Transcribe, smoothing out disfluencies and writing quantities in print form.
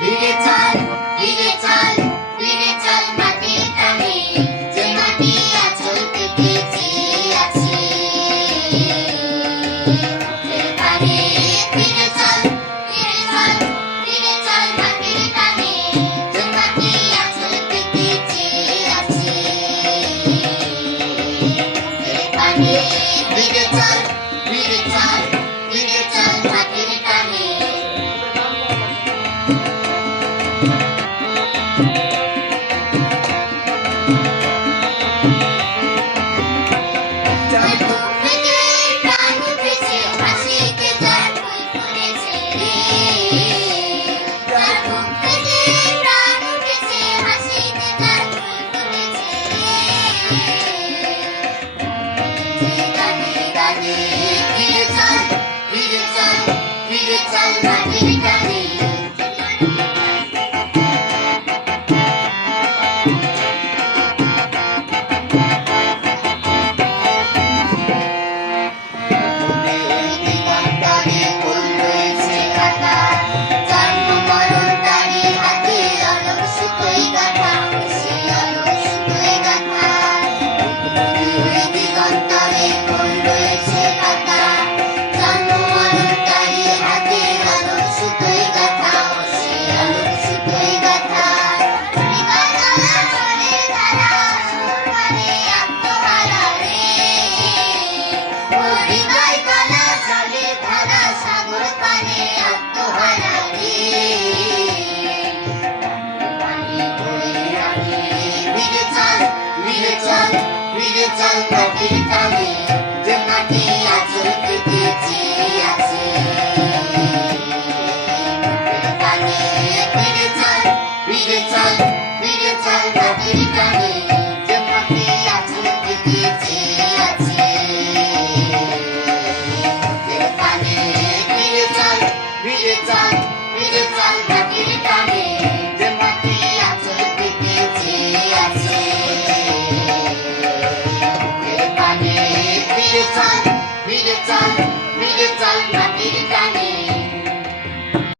ফিরে চল ফিরে চল ফিরে চল মাটির টানে, যে মাটি আঁচল পেতে চেয়ে আছে মুখের পানে। ফিরে চল ফিরে চল ফিরে চল মাটির টানে, যে মাটি আঁচল পেতে চেয়ে আছে মুখের পানে। ফিরে চল ফিরে চল ফিরে চল মাটির টানে। যার বুক থেকে প্রাণ উঠেছে, হাসিতে যার ফুল ফুটেছে রে। যার বুক থেকে প্রাণ উঠেছে, হাসিতে যার ফুল ফুটেছে রে। যে গানে গানে ফিরে চল ফিরে চল ফিরে চল মাটির টানে। দিগন্তরে ফুল রয়েছে কাটা, জন্ম মরণ তারি হাতে অলক সুতোয় গাঁথা, খুশি অলক সুতোয় গাঁথা। দিগন্তরে ফুল রয়েছে কাটা, জন্ম মরণ তারি হাতে অলক সুতোয় গাঁথা, খুশি অলক সুতোয় গাঁথা। হৃদয় গলা চলে ধারা, সুর মানে আত্মহারা রে। হৃদয় গলা চলে ধারা, সাগর পানে আত্মহারা রে। পানি বয়ে আনে, ফিরে চল ফিরে চল ফিরে চল মাটির টানে, যে মাটি আঁচল পেতে চেয়ে আছে মুখের পানে। ফিরে চল ফিরে চল ফিরে চল মাটির টানে, যে মাটি আঁচল পেতে চেয়ে আছে মুখের পানে। ফিরে চল ফিরে চল